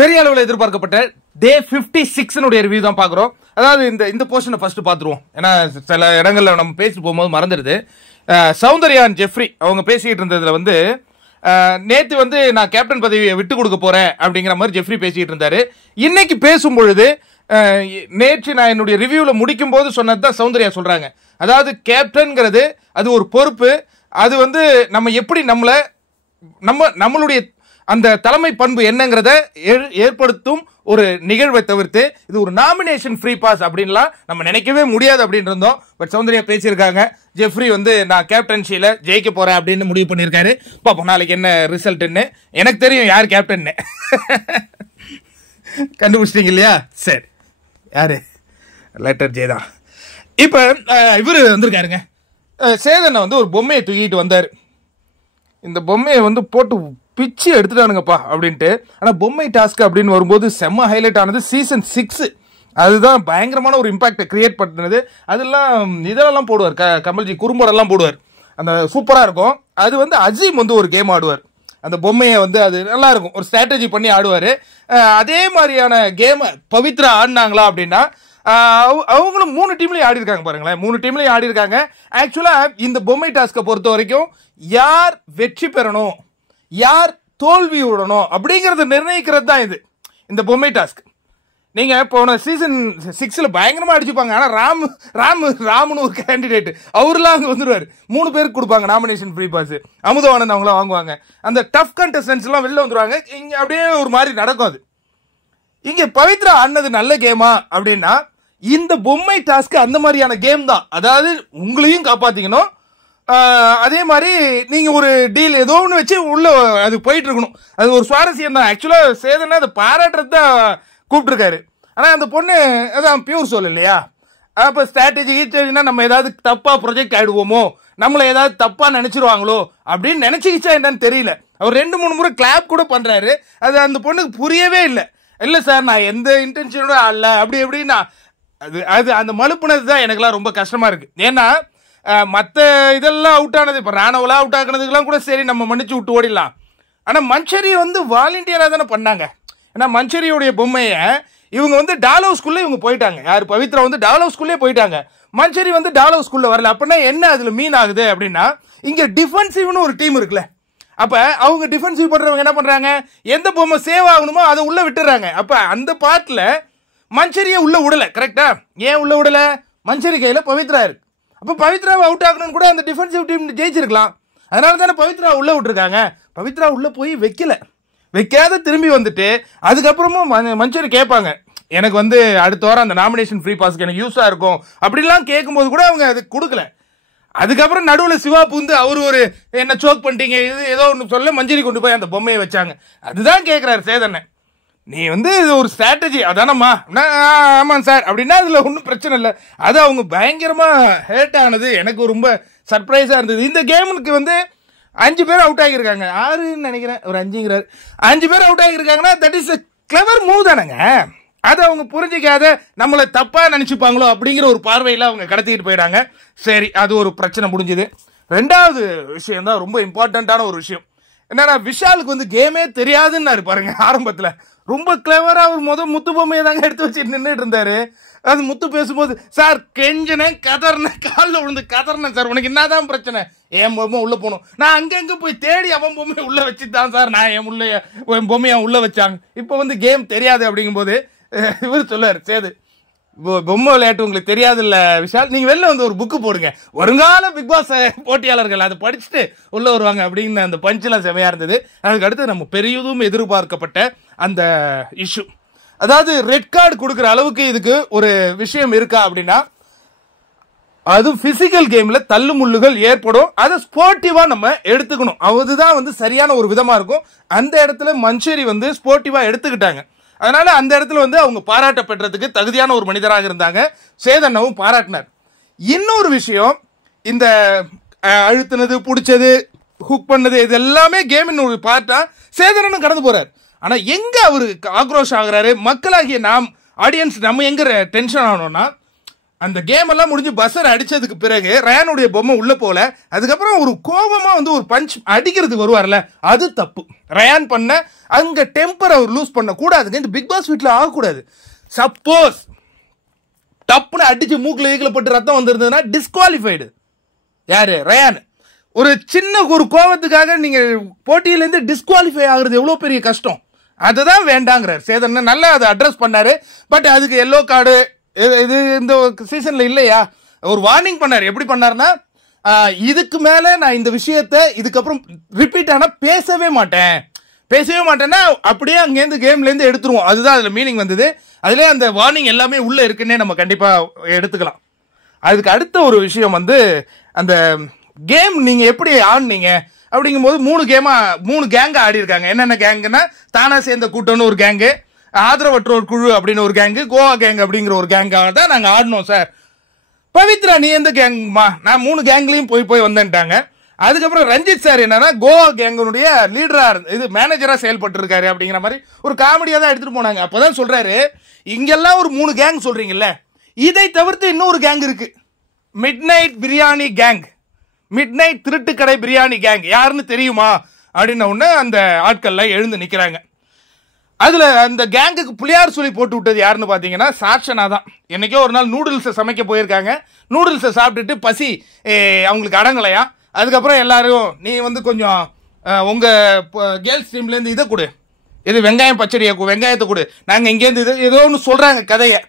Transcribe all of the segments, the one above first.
பெரிய அளவில் எதிர்பார்க்கப்பட்ட டே 56 ரிவ்யூ தான் பார்க்குறோம். அதாவது இந்த போர்ஷனை ஃபர்ஸ்ட் பார்த்துருவோம். ஏன்னா சில இடங்களில் நம்ம பேசிட்டு போகும்போது மறந்துடுது. சௌந்தர்யா அண்ட் ஜெஃப்ரி அவங்க பேசிக்கிட்டு இருந்ததுல வந்து நேற்று வந்து நான் கேப்டன் பதவியை விட்டு கொடுக்க போறேன் அப்படிங்கிற மாதிரி ஜெஃப்ரி பேசிக்கிட்டு இருந்தாரு. இன்னைக்கு பேசும்பொழுது நேற்று நான் என்னுடைய ரிவ்யூவில் முடிக்கும் போது சொன்னது தான் சௌந்தர்யா சொல்றாங்க. அதாவது கேப்டன்கிறது அது ஒரு பொறுப்பு. அது வந்து நம்ம எப்படி நம்மளுடைய அந்த தலைமை பண்பு என்னங்கிறத ஏற்படுத்தும் ஒரு நிகழ்வை தவிர்த்து இது ஒரு நாமினேஷன் ஃப்ரீ பாஸ் அப்படின்லாம் நம்ம நினைக்கவே முடியாது அப்படின்னு இருந்தோம். பட் சௌந்தர்யா பேசியிருக்காங்க. ஜெஃப்ரி வந்து நான் கேப்டன்ஷியில ஜெயிக்க போறேன் அப்படின்னு முடிவு பண்ணியிருக்காரு. பாப்போம் நாளைக்கு என்ன ரிசல்ட்னு. எனக்கு தெரியும் யார் கேப்டன்னு. கண்டுபிடிச்சிட்டீங்க இல்லையா? சரி, யாரு? லெட்டர் ஜே தான். இப்ப இவரு வந்திருக்காருங்க. சேதனை வந்து ஒரு பொம்மையை தூக்கிட்டு வந்தாரு. இந்த பொம்மையை வந்து போட்டு பிச்சு எடுத்துட்டானுங்கப்பா அப்படின்ட்டு. ஆனால் பொம்மை டாஸ்க் அப்படின்னு வரும்போது செம்ம ஹைலைட் ஆனது சீசன் 6. அதுதான் பயங்கரமான ஒரு இம்பாக்டை கிரியேட் பண்ணுறது. அதெல்லாம் இதெல்லாம் போடுவார் கமல்ஜி, குறும்படெல்லாம் போடுவார். அந்த சூப்பராக இருக்கும். அது வந்து அசீம் வந்து ஒரு கேம் ஆடுவார். அந்த பொம்மையை வந்து அது நல்லா இருக்கும், ஒரு ஸ்ட்ராட்டஜி பண்ணி ஆடுவார். அதே மாதிரியான கேமை பவித்ரா ஆடினாங்களா அப்படின்னா அவங்களும் 3 டீம்லையும் ஆடி இருக்காங்க. பாருங்களேன், 3 டீம்லையும் ஆடி இருக்காங்க. ஆக்சுவலாக இந்த பொம்மை டாஸ்கை பொறுத்த வரைக்கும் யார் வெற்றி பெறணும் யார் தோல்வி விடணும் அப்படிங்கறத நிர்ணயிக்கிறது தான் இது இந்த பொம்மை டாஸ்க். நீங்க போன சீசன் 6 பயங்கரமா அடிச்சுப்பாங்க. ஆனா ராம்னு ஒரு கேண்டிடேட் அவர்லாம் அங்க வந்துருவாரு. 3 பேருக்கு கொடுப்பாங்க நாமினேஷன் ஃப்ரீ பாஸ். அமுதவானந்த் அவங்களாம் வாங்குவாங்க. அந்த டஃப் கண்டஸ்டன்ஸ் எல்லாம் வெளில வந்துருவாங்க. இங்க அப்படியே ஒரு மாதிரி நடக்கும். அது இங்க பவித்ரா ஆடினது நல்ல கேமா அப்படின்னா இந்த பொம்மை டாஸ்க் அந்த மாதிரியான கேம் தான். அதாவது உங்களையும் காப்பாத்திக்கணும், அதே மாதிரி நீங்க ஒரு டீல் ஏதோ ஒன்று வச்சு உள்ள அது போயிட்டு இருக்கணும். அது ஒரு சுவாரஸ்யம் தான். ஆக்சுவலா சேதனை அதை பாராட்டுறது தான் கூப்பிட்டுருக்காரு. ஆனா அந்த பொண்ணு அதான் பியூர் சோல் இல்லையா? அப்ப ஸ்ட்ராட்டஜினா நம்ம ஏதாவது தப்பா ப்ரொஜெக்ட் ஆயிடுவோமோ, நம்மளை ஏதாவது தப்பா நினைச்சிருவாங்களோ அப்படின்னு நினைச்சுக்கிச்சா என்னன்னு தெரியல. அவர் 2-3 முறை கிளாப் கூட பண்றாரு. அது அந்த பொண்ணுக்கு புரியவே இல்லை. இல்ல சார் நான் எந்த இன்டென்ஷனோட அல்ல அப்படி எப்படின்னா அது அந்த மலுப்புனது தான் எனக்குலாம் ரொம்ப கஷ்டமா இருக்கு. ஏன்னா மற்ற இதெல்லாம் அவுட் ஆனது, இப்போ ராணுவலாம் அவுட் ஆகுனதுக்கெல்லாம் கூட சரி நம்ம மன்னிச்சு விட்டு ஓடிடலாம். ஆனால் மன்சரி வந்து வாலண்டியராக தானே பண்ணாங்க. ஏன்னா மன்சரியோடைய பொம்மையை இவங்க வந்து டாலோஸ்குள்ளே இவங்க போயிட்டாங்க. யார்? பவித்ரா வந்து டாலோஸ்குள்ளே போயிட்டாங்க. மன்சரி வந்து டாலோஸ்குள்ளே வரல. அப்படின்னா என்ன அதில் மீன் ஆகுது அப்படின்னா இங்கே டிஃபென்சிவ்னு ஒரு டீம் இருக்குல்ல. அப்போ அவங்க டிஃபென்சிவ் பண்ணுறவங்க என்ன பண்ணுறாங்க, எந்த பொம்மை சேவ் ஆகணுமோ அதை உள்ளே விட்டுறாங்க. அப்போ அந்த பார்ட்டில் மன்சரியை உள்ளே விடலை. கரெக்டா? ஏன் உள்ளே விடலை? மன்சரி கையில் பவித்ரா இருக்கு. அப்போ பவித்ராவை அவுட் ஆகணும்னு கூட அந்த டிஃபென்சிவ் டீம் ஜெயிச்சிருக்கலாம். அதனால தானே பவித்ரா உள்ள விட்டுருக்காங்க. பவித்ரா உள்ள போய் வைக்காத திரும்பி வந்துட்டு அதுக்கப்புறமும் மன்சரி கேட்பாங்க, எனக்கு வந்து அடுத்த வாரம் அந்த நாமினேஷன் ஃப்ரீ பாஸ்க்கு எனக்கு யூஸா இருக்கும் அப்படிலாம் கேட்கும்போது கூட அவங்க அது கொடுக்கல. அதுக்கப்புறம் நடுவில் சிவா பூந்து அவர் ஒரு என்ன சோக் பண்ணிட்டீங்க இது ஏதோ ஒன்று சொல்ல மஞ்சரி கொண்டு போய் அந்த பொம்மையை வச்சாங்க. அதுதான் கேட்குறாரு சேதனை, நீ வந்து இது ஒரு ஸ்ட்ராட்டஜி அதானம்மா? ஆமாம் சார் அப்படின்னா அதில் ஒன்றும் பிரச்சனை இல்லை. அது அவங்க பயங்கரமாக ஹேட் ஆனது எனக்கு ரொம்ப சர்ப்ரைஸாக இருந்தது. இந்த கேமுக்கு வந்து 5 பேர் அவுட் ஆகியிருக்காங்க. 6ன்னு நினைக்கிறேன், ஒரு 5ங்கிறார். 5 பேர் அவுட் ஆகியிருக்காங்கன்னா that is a clever move தானேங்க. அதை அவங்க புரிஞ்சிக்காத நம்மளை தப்பாக நினச்சிப்பாங்களோ அப்படிங்கிற ஒரு பார்வையில் அவங்க கடத்திக்கிட்டு போயிடாங்க. சரி, அது ஒரு பிரச்சனை முடிஞ்சுது. 2வது விஷயம் தான் ரொம்ப இம்பார்ட்டண்ட்டான ஒரு விஷயம். என்னன்னா விஷாலுக்கு வந்து கேமே தெரியாதுன்னு பாருங்க. ஆரம்பத்தில் ரொம்ப கிளவரா அவர் முத்து பொம்மையை தாங்க எடுத்து வச்சுட்டு நின்றுட்டு இருந்தாரு. அது முத்து பேசும்போது சார் கெஞ்சனேன் கதறினேன் காலில் விழுந்து கதறினேன் சார், உனக்கு என்னதான் பிரச்சனை, என் பொம்மை உள்ள போகணும், நான் அங்கங்க போய் தேடி அவன் பொம்மையை உள்ள வச்சுதான் சார் நான் என் பொம்மையை உள்ள வச்சாங்க. இப்போ வந்து கேம் தெரியாது அப்படிங்கும்போது இவர் சொல்லாரு, சேது பொம்மை விளையாட்டு உங்களுக்கு தெரியாது இல்ல விஷால், நீங்க வெளில வந்து ஒரு புக்கு போடுங்க, வருங்கால பிக் பாஸ் போட்டியாளர்கள் அதை படிச்சுட்டு உள்ள வருவாங்க அப்படின்னு அந்த பஞ்செல்லாம் செமையா இருந்தது. அதுக்கு அடுத்து நம்ம பெரியதும் எதிர்பார்க்கப்பட்ட அந்த இஷ்யூ, அதாவது ரெட் கார்டு கொடுக்குற அளவுக்கு இதுக்கு ஒரு விஷயம் இருக்கா அப்படின்னா அது பிசிக்கல் கேம்ல தள்ளு முள்ளுகள் ஏற்படும். அதை ஸ்போர்ட்டிவா நம்ம எடுத்துக்கணும். அதுதான் வந்து சரியான ஒரு விதமா இருக்கும். அந்த இடத்துல மன்சரி வந்து ஸ்போர்ட்டிவா எடுத்துக்கிட்டாங்க. அதனால அந்த இடத்துல வந்து அவங்க பாராட்ட பெற்றதுக்கு தகுதியான ஒரு மனிதராக இருந்தாங்க. சேதனவும் பாராட்டினார். இன்னொரு விஷயம், இந்த அழுத்தினது பிடிச்சது ஹுக் பண்ணது இது எல்லாமே கேமின் ஒரு பார்ட்டா சேதனனும் கடந்து போறாரு. ஆனா எங்க அவரு ஆக்ரோஷம் ஆகுறாரு, மக்களாகிய நாம் ஆடியன்ஸ் நம்ம எங்க டென்ஷன் ஆகணும்னா அந்த கேம் எல்லாம் முடிஞ்சு பஸ்ஸர் அடிச்சதுக்கு பிறகு ரயானுடைய பொம்மை உள்ள போல, அதுக்கப்புறம் ஒரு கோபமா வந்து ஒரு பஞ்ச் அடிக்கிறதுக்கு வருவார்ல, அது தப்பு. ரயான் பண்ண அங்க டெம்பர் அவர் லூஸ் பண்ண கூடாதுங்க. இந்த பிக் பாஸ் வீட்டில் ஆகக்கூடாது. சப்போஸ் டப்புன்னு அடிச்சு மூக்கில் ஈக்கில் போட்டு ரத்தம் வந்திருந்ததுன்னா டிஸ்குவாலிஃபைடு. யாரு? ரயான். ஒரு சின்ன ஒரு கோபத்துக்காக நீங்க போட்டியிலேருந்து டிஸ்குவாலிஃபை ஆகுறது எவ்வளோ பெரிய கஷ்டம். அதுதான் வேண்டாங்கிறார் சேதன். நல்லா அதை அட்ரஸ் பண்ணாரு. பட் அதுக்கு எல்லோ கார்டு இது இந்த சீசன்ல இல்லையா, ஒரு வார்னிங் பண்ணார். எப்படி பண்ணார்னா, இதுக்கு மேல நான் இந்த விஷயத்தை இதுக்கப்புறம் ரிப்பீட் ஆனா பேசவே மாட்டேன்னா அப்படியே அங்கேருந்து கேம்லேருந்து எடுத்துருவோம். அதுதான் அதில் மீனிங் வந்தது. அதுலேயே அந்த வார்னிங் எல்லாமே உள்ளே இருக்குன்னே நம்ம கண்டிப்பாக எடுத்துக்கலாம். அதுக்கு அடுத்த ஒரு விஷயம் வந்து, அந்த கேம் நீங்கள் எப்படி ஆடினீங்க அப்படிங்கும்போது 3 கேங்காக ஆடி இருக்காங்க. என்னென்ன கேங்குன்னா, தானா சேர்ந்த கூட்டம்னு ஒரு கேங்கு, ஆதரவற்றோர் குழு அப்படின்னு ஒரு கேங்கு, கோவா கேங் அப்படிங்கிற ஒரு கேங்காக தான் நாங்கள் ஆடினோம் சார். பவித்ரா நீ எந்த கேங்குமா? நான் 3 கேங்லையும் போய் வந்துட்டாங்க. அதுக்கப்புறம் ரஞ்சித் சார் என்னன்னா, கோவா கேங்கனுடைய லீடரா இது மேனேஜரா செயல்பட்டு இருக்காரு அப்படிங்கிற மாதிரி ஒரு காமெடியா தான் எடுத்துட்டு போனாங்க. அப்பதான் சொல்றாரு, இங்கெல்லாம் ஒரு 3 கேங் சொல்றீங்கல்ல, இதை தவிர்த்து இன்னொரு கேங் இருக்கு, mid night biryani gang, mid night திருட்டு கடை பிரியாணி கேங், யாருன்னு தெரியுமா அப்படின்ன உடனே அந்த ஆட்கள்லாம் எழுந்து நிக்கிறாங்க. அதுல அந்த கேங்குக்கு புளியார் சொல்லி போட்டு விட்டது யாருன்னு பாத்தீங்கன்னா சாட்சனா தான். என்னைக்கோ ஒரு நாள் நூடுல்ஸை சமைக்க போயிருக்காங்க. நூடுல்ஸை சாப்பிட்டுட்டு பசி அவங்களுக்கு அடங்கலையா. அதுக்கப்புறம் எல்லாரும் நீ வந்து கொஞ்சம் உங்க கேர்ள்ஸ் டீம்லேருந்து இதை கொடு, இது வெங்காயம் பச்சடியை வெங்காயத்தை கொடு, நாங்கள் இங்கேருந்து இது ஏதோ ஒன்று சொல்கிறாங்க கதையை.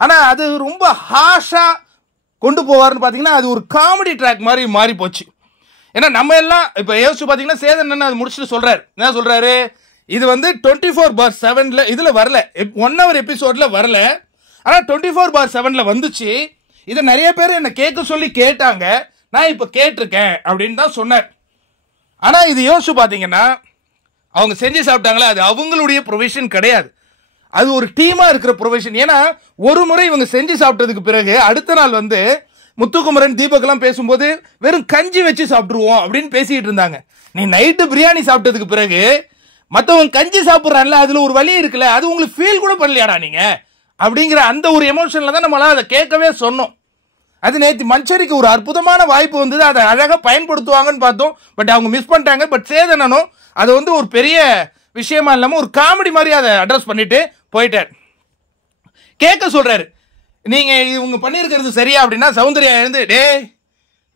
ஆனால் அது ரொம்ப ஹாஷாக கொண்டு போவார்னு பார்த்தீங்கன்னா அது ஒரு காமெடி ட்ராக் மாதிரி மாறி போச்சு. ஏன்னா நம்ம எல்லாம் இப்போ யோசிச்சு பார்த்தீங்கன்னா சேதன் அது முடிச்சுட்டு சொல்கிறார். என்ன சொல்கிறாரு, இது வந்து 24/7 இதில் வரல, 1 hour எபிசோடில் வரல, ஆனால் 24/7 வந்துச்சு. இதை நிறைய பேர் என்னை கேட்க சொல்லி கேட்டாங்க, நான் இப்போ கேட்டிருக்கேன் அப்படின்னு தான் சொன்னார். ஆனால் இது யோசிச்சு பார்த்தீங்கன்னா அவங்க செஞ்சு சாப்பிட்டாங்களே, அது அவங்களுடைய ப்ரொவிஷன் கிடையாது, அது ஒரு டீமாக இருக்கிற ப்ரொவிஷன். ஏன்னா ஒரு முறை இவங்க செஞ்சு சாப்பிட்டதுக்கு பிறகு அடுத்த நாள் வந்து முத்துக்குமரன் தீபக்லாம் பேசும்போது வெறும் கஞ்சி வச்சு சாப்பிட்ருவோம் அப்படின்னு பேசிக்கிட்டு இருந்தாங்க. நீ நைட்டு பிரியாணி சாப்பிட்டதுக்கு பிறகு மற்றவங்க கஞ்சி சாப்பிட்றான்ல, அதில் ஒரு வலி இருக்குல்ல, அது உங்களுக்கு ஃபீல் கூட பண்ணலையாடா நீங்கள் அப்படிங்கிற அந்த ஒரு எமோஷனில் தான் நம்மளால் அதை கேட்கவே சொன்னோம். அது நேற்று மஞ்சரிக்கு ஒரு அற்புதமான வாய்ப்பு வந்தது, அதை அழகாக பயன்படுத்துவாங்கன்னு பார்த்தோம். பட் அவங்க மிஸ் பண்ணிட்டாங்க. பட் சேதனனும் அதை வந்து ஒரு பெரிய விஷயமா இல்லாமல் ஒரு காமெடி மாதிரி அதை அட்ரஸ் பண்ணிட்டு போயிட்டார். கேட்க சொல்றாரு, நீங்க இவங்க பண்ணியிருக்கிறது சரியா அப்படின்னா சௌந்தர்யா எழுந்து, டே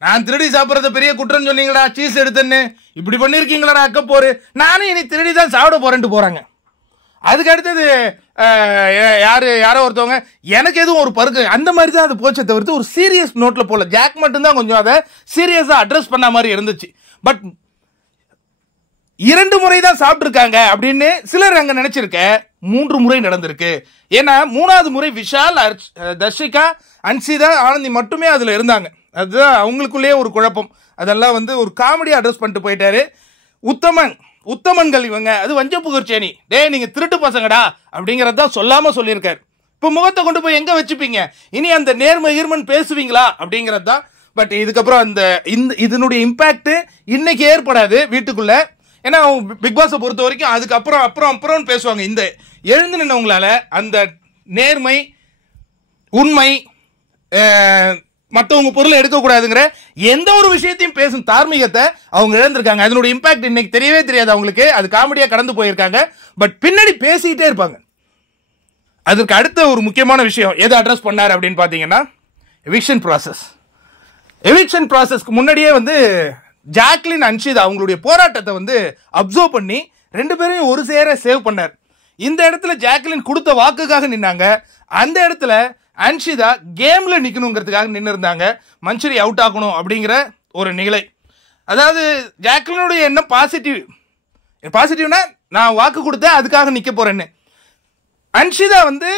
நான் திருடி சாப்பிட்றத பெரிய குற்றம் சொன்னீங்களா, சீஸ் எடுத்தேன்னு இப்படி பண்ணியிருக்கீங்களா அக்க போரு, நானும் இனி திருடி தான் சாப்பிட போறேன்ட்டு போறாங்க. அதுக்கு அடுத்தது யாரோ ஒருத்தவங்க எனக்கு எதுவும் ஒரு பருக்கு, அந்த மாதிரி தான் அது போச்சே தவிர்த்து ஒரு சீரியஸ் நோட்ல போல. ஜாக் மட்டும்தான் கொஞ்சம் அதை சீரியஸா அட்ரஸ் பண்ண மாதிரி இருந்துச்சு. பட் 2 முறை தான் சாப்பிட்டுருக்காங்க அப்படின்னு சிலர் அங்க நினைச்சிருக்க, 3 முறை நடந்திருக்கு. ஏன்னா 3வது முறை விஷால், தர்ஷிகா, அன்சிதா, ஆனந்தி மட்டுமே அதுல இருந்தாங்க. அதுதான் அவங்களுக்குள்ளேயே ஒரு குழப்பம். அதெல்லாம் வந்து ஒரு காமெடியா அட்ரஸ் பண்ணிட்டு போயிட்டாரு. உத்தமன்கள் இவங்க, அது வஞ்ச புகழ்ச்சேனி, டே நீங்க திருட்டு பசங்கடா அப்படிங்கறத சொல்லாம சொல்லியிருக்காரு. இப்ப முகத்தை கொண்டு போய் எங்க வச்சுப்பீங்க, இனி அந்த நேர்மை ஈர்மன் பேசுவீங்களா அப்படிங்கறது தான். பட் இதுக்கப்புறம் அந்த இதனுடைய இம்பாக்ட் இன்னைக்கு ஏற்படாது வீட்டுக்குள்ள. ஏன்னா பிக் பாஸை பொறுத்த வரைக்கும் அதுக்கப்புறம் அப்புறம் பேசுவாங்க. இந்த எழுந்து நின்றவங்களால அந்த நேர்மை, உண்மை, மற்றவங்க பொருளை எடுக்கக்கூடாதுங்கிற எந்த ஒரு விஷயத்தையும் பேசும் தார்மீகத்தை அவங்க இழந்திருக்காங்க. அதனுடைய இம்பாக்ட் இன்னைக்கு தெரியவே தெரியாது அவங்களுக்கு. அது காமெடியா கடந்து போயிருக்காங்க. பட் பின்னாடி பேசிக்கிட்டே இருப்பாங்க. அதுக்கு அடுத்த ஒரு முக்கியமான விஷயம் எதை அட்ரஸ் பண்ணார் அப்படின்னு பார்த்தீங்கன்னா எவிக்ஷன் ப்ராசஸ். எவிக்ஷன் ப்ராசஸ்க்கு முன்னாடியே வந்து ஜாக்லின், அன்ஷிதா அவங்களுடைய போராட்டத்தை வந்து அப்சர்வ் பண்ணி 2 பேரையும் ஒரு சேர சேவ் பண்ணார். இந்த இடத்துல ஜாக்லின் கொடுத்த வாக்குக்காக நின்னாங்க. அந்த இடத்துல அன்ஷிதா கேம்ல நிக்கணுங்கிறதுக்காக நின்று இருந்தாங்க. மஞ்சரி அவுட் ஆகணும் அப்படிங்கிற ஒரு நிலை. அதாவது ஜாக்லினுடைய எண்ணம் பாசிட்டிவ்னா நான் வாக்கு கொடுத்தேன் அதுக்காக நிக்க போறேன்னு. அன்ஷிதா வந்து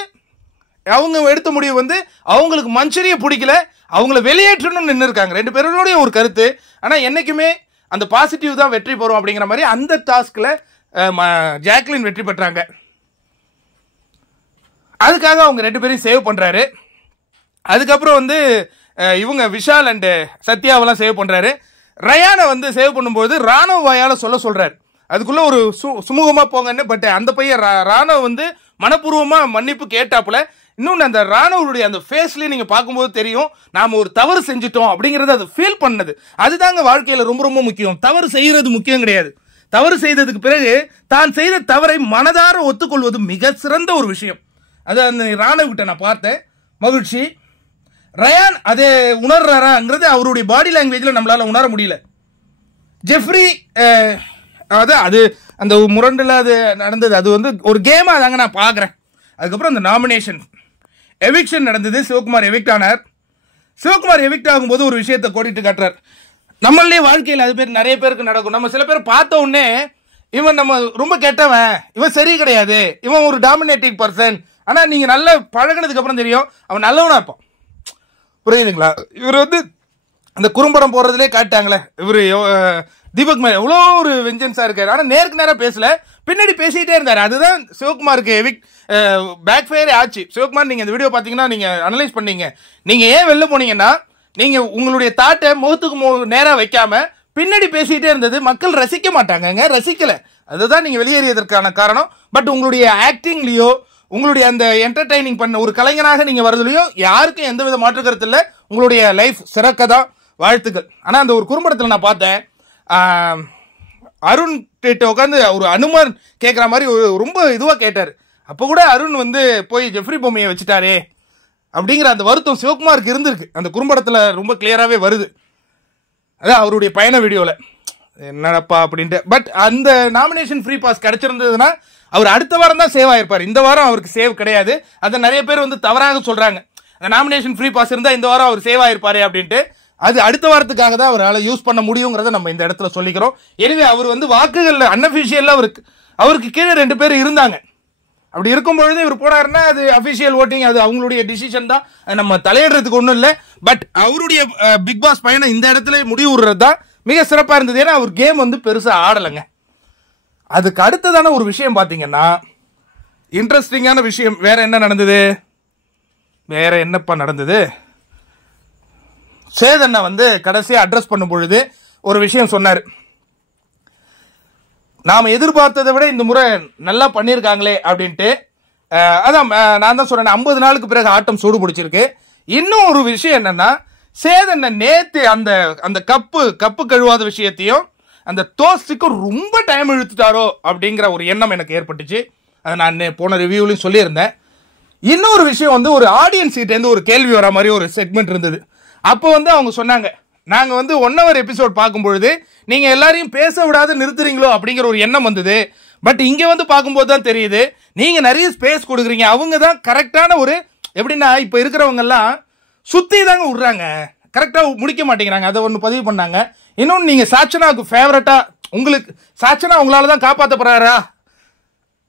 அவங்க எடுத்த முடிவு வந்து அவங்களுக்கு மஞ்சரியை பிடிக்கல, அவங்கள வெளியேற்றணும்னு நின்று இருக்காங்க. 2 பேருடைய ஒரு கருத்து. ஆனால் என்னைக்குமே அந்த பாசிட்டிவ் தான் வெற்றி பெறும் அப்படிங்கிற மாதிரி அந்த டாஸ்க்ல ஜாக்லின் வெற்றி பெற்றாங்க. அதுக்காக அவங்க 2 பேரையும் சேவ் பண்றாரு. அதுக்கப்புறம் வந்து இவங்க விஷால் அண்ட் சத்யாவெல்லாம் சேவ் பண்றாரு. ரயானை வந்து சேவ் பண்ணும்போது ராணுவ வாயால சொல்றாரு, அதுக்குள்ள ஒரு சுமூகமா போங்கன்னு. பட் அந்த பையன் ராணுவ வந்து மனப்பூர்வமா மன்னிப்பு கேட்டாப்புல. இன்னொன்று அந்த ராணுவருடைய அந்த ஃபேஸ்லேயே நீங்கள் பார்க்கும்போது தெரியும் நாம் ஒரு தவறு செஞ்சுட்டோம் அப்படிங்கிறது அது ஃபீல் பண்ணது. அதுதாங்க வாழ்க்கையில் ரொம்ப ரொம்ப முக்கியம். தவறு செய்கிறது முக்கியம் கிடையாது. தவறு செய்ததுக்கு பிறகு தான் செய்த தவறை மனதார ஒத்துக்கொள்வது மிக சிறந்த ஒரு விஷயம். அது அந்த ராணுவ நான் பார்த்தேன், மகிழ்ச்சி. ரயான் அதை உணர்றாராங்கிறது அவருடைய பாடி லாங்குவேஜில் நம்மளால் உணர முடியல. ஜெஃப்ரி அது அந்த முரண்டில் அது நடந்தது, அது வந்து ஒரு கேமாக தாங்க நான் பார்க்குறேன். அதுக்கப்புறம் அந்த நாமினேஷன் எவிக்ஷன் நடந்தது. சிவகுமார் எவிக்ட் ஆனார். சிவகுமார் எவிக்ட் ஆகும்போது ஒரு விஷயத்தை கோடிட்டு காட்டுறார். நம்மளே வாழ்க்கையில் அது பேர் நிறைய பேருக்கு நடக்கும். நம்ம சில பேர் பார்த்த உடனே இவன் நம்ம ரொம்ப கெட்டவன், இவன் சரி கிடையாது, இவன் ஒரு டாமினேட்டிங் பர்சன். ஆனால் நீங்கள் நல்லா பழகினதுக்கு அப்புறம் தெரியும் அவன் நல்லவனா இருப்பான். புரியுதுங்களா? இவர் வந்து அந்த குறும்படம் போடுறதுலே காட்டாங்களே, இவர் தீபக் மேலே எவ்வளோ ஒரு வெஞ்சன்ஸாக இருக்காரு. ஆனால் நேருக்கு நேராக பேசல, பின்னாடி பேசிக்கிட்டே இருந்தார். அதுதான் சிவகுமாருக்கு பேக் ஃபயரே ஆச்சு. சிவகுமார் நீங்கள் இந்த வீடியோ பார்த்தீங்கன்னா நீங்கள் அனலைஸ் பண்ணீங்க. நீங்கள் ஏன் வெளில போனீங்கன்னா நீங்கள் உங்களுடைய தாட்டை முகத்துக்கு நேராக வைக்காம பின்னாடி பேசிக்கிட்டே இருந்தது மக்கள் ரசிக்க மாட்டாங்கங்க, ரசிக்கலை. அதுதான் நீங்கள் வெளியேறியதற்கான காரணம். பட் உங்களுடைய ஆக்டிங்லேயோ உங்களுடைய அந்த என்டர்டைனிங் பண்ண ஒரு கலைஞனாக நீங்கள் வரதுலையோ யாருக்கும் எந்த வித மாற்று கருத்து இல்லை. உங்களுடைய லைஃப் சிறக்க தான், வாழ்த்துக்கள். ஆனால் அந்த ஒரு குறும்படத்தில் நான் பார்த்தேன், அருண் கிட்ட உட்காந்து ஒரு அனுமான் கேட்குற மாதிரி ரொம்ப இதுவாக கேட்டார். அப்போ கூட அருண் வந்து போய் ஜெஃப்ரி பொம்மையை வச்சுட்டாரே அப்படிங்கிற அந்த வருத்தம் சிவகுமாருக்கு இருந்திருக்கு. அந்த குறும்படத்தில் ரொம்ப கிளியராகவே வருது. அதான் அவருடைய பயண வீடியோவில் என்னடப்பா அப்படின்ட்டு. பட் அந்த நாமினேஷன் ஃப்ரீ பாஸ் கிடைச்சிருந்ததுன்னா அவர் அடுத்த வாரம் தான் சேவ் ஆயிருப்பார். இந்த வாரம் அவருக்கு சேவ் கிடையாது. அதை நிறைய பேர் வந்து தவறாக சொல்கிறாங்க. அந்த நாமினேஷன் ஃப்ரீ பாஸ் இருந்தால் இந்த வாரம் அவர் சேவ் ஆயிருப்பாரு அப்படின்ட்டு. அது அடுத்த வாரத்துக்காக தான் அவரால் யூஸ் பண்ண முடியுங்கிறத நம்ம இந்த இடத்துல சொல்லிக்கிறோம். எனவே அவர் வந்து வாக்குகளில் அன்அஃபிஷியலாக அவருக்கு கீழே 2 பேர் இருந்தாங்க. அப்படி இருக்கும் பொழுது இவர் போனாருன்னா அது அஃபிஷியல் ஓட்டிங், அது அவங்களுடைய டிசிஷன் தான், நம்ம தலையிடுறதுக்கு ஒன்றும் இல்லை. பட் அவருடைய பிக் பாஸ் பயணம் இந்த இடத்துல முடிவுறது தான் மிக சிறப்பாக இருந்தது. ஏன்னா அவர் கேம் வந்து பெருசாக ஆடலைங்க. அதுக்கு அடுத்ததான ஒரு விஷயம் பார்த்தீங்கன்னா இன்ட்ரெஸ்டிங்கான விஷயம் வேற என்ன நடந்தது, வேற என்னப்பா நடந்தது, சேதனை வந்து கடைசியாக அட்ரஸ் பண்ணும் பொழுது ஒரு விஷயம் சொன்னார். நாம் எதிர்பார்த்ததை விட இந்த முறை நல்லா பண்ணியிருக்காங்களே அப்படின்ட்டு. அதான் நான் தான் சொல்றேன், 50 நாளுக்கு பிறகு ஆட்டம் சூடு பிடிச்சிருக்கு. இன்னும் ஒரு விஷயம் என்னன்னா, சேதனை நேத்து அந்த கப்பு கழுவாத விஷயத்தையும் அந்த தோஸ்டுக்கும் ரொம்ப டைம் இழுத்துட்டாரோ அப்படிங்கிற ஒரு எண்ணம் எனக்கு ஏற்பட்டுச்சு. அதை நான் போன ரிவ்யூலையும் சொல்லியிருந்தேன். இன்னொரு விஷயம் வந்து ஒரு ஆடியன்ஸ் கிட்டேருந்து ஒரு கேள்வி வர மாதிரி ஒரு செக்மெண்ட் இருந்தது. அப்போ வந்து அவங்க சொன்னாங்க, நாங்கள் வந்து 1 hour எபிசோட் பார்க்கும்பொழுது நீங்கள் எல்லாரையும் பேச விடாத நிறுத்துறீங்களோ அப்படிங்கிற ஒரு எண்ணம் வந்தது. பட் இங்கே வந்து பார்க்கும்போது தான் தெரியுது நீங்கள் நிறைய ஸ்பேஸ் கொடுக்குறீங்க. அவங்க தான் கரெக்டான ஒரு எப்படின்னா இப்போ இருக்கிறவங்கெல்லாம் சுற்றி தாங்க விட்றாங்க, கரெக்டாக முடிக்க மாட்டேங்கிறாங்க. அதை ஒன்று பதிவு பண்ணாங்க. இன்னொன்று நீங்கள் சாட்சனாவுக்கு ஃபேவரட்டாக, உங்களுக்கு சாட்சனா உங்களால் தான் காப்பாற்றப்படுறாரா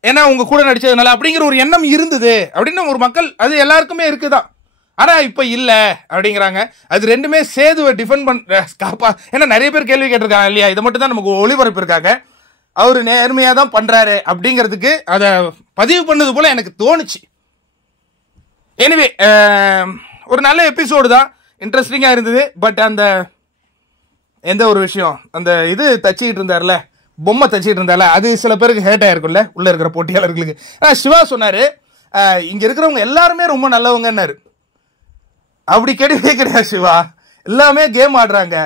ஏன்னா உங்கள் கூட நடித்ததுனால அப்படிங்கிற ஒரு எண்ணம் இருந்தது அப்படின்னு ஒரு மக்கள், அது எல்லாருக்குமே இருக்குதான். ஆனால் இப்போ இல்லை அப்படிங்கிறாங்க. அது ரெண்டுமே சேதுவை டிஃபெண்ட் ஏன்னா நிறைய பேர் கேள்வி கேட்டிருக்காங்க இல்லையா, இதை மட்டும் தான் நமக்கு ஒளிபரப்பு இருக்காங்க. அவர் நேர்மையாக தான் பண்ணுறாரு அப்படிங்கிறதுக்கு அதை பதிவு பண்ணது போல் எனக்கு தோணுச்சு. எனிவே ஒரு நல்ல எபிசோடு தான், இன்ட்ரெஸ்டிங்காக இருந்தது. பட் அந்த எந்த ஒரு விஷயம் அந்த இது தச்சிக்கிட்டு இருந்தார்ல, பொம்மை தச்சிக்கிட்டு இருந்தால, அது சில பேருக்கு ஹேட் ஆகிருக்கும்ல உள்ளே இருக்கிற போட்டியாளர்களுக்கு. சிவா சொன்னார் இங்கே இருக்கிறவங்க எல்லாருமே ரொம்ப நல்லவங்கன்னாரு. அப்படி கிடையவே கிடையாது சிவா, எல்லாமே கேம் ஆடுறாங்க.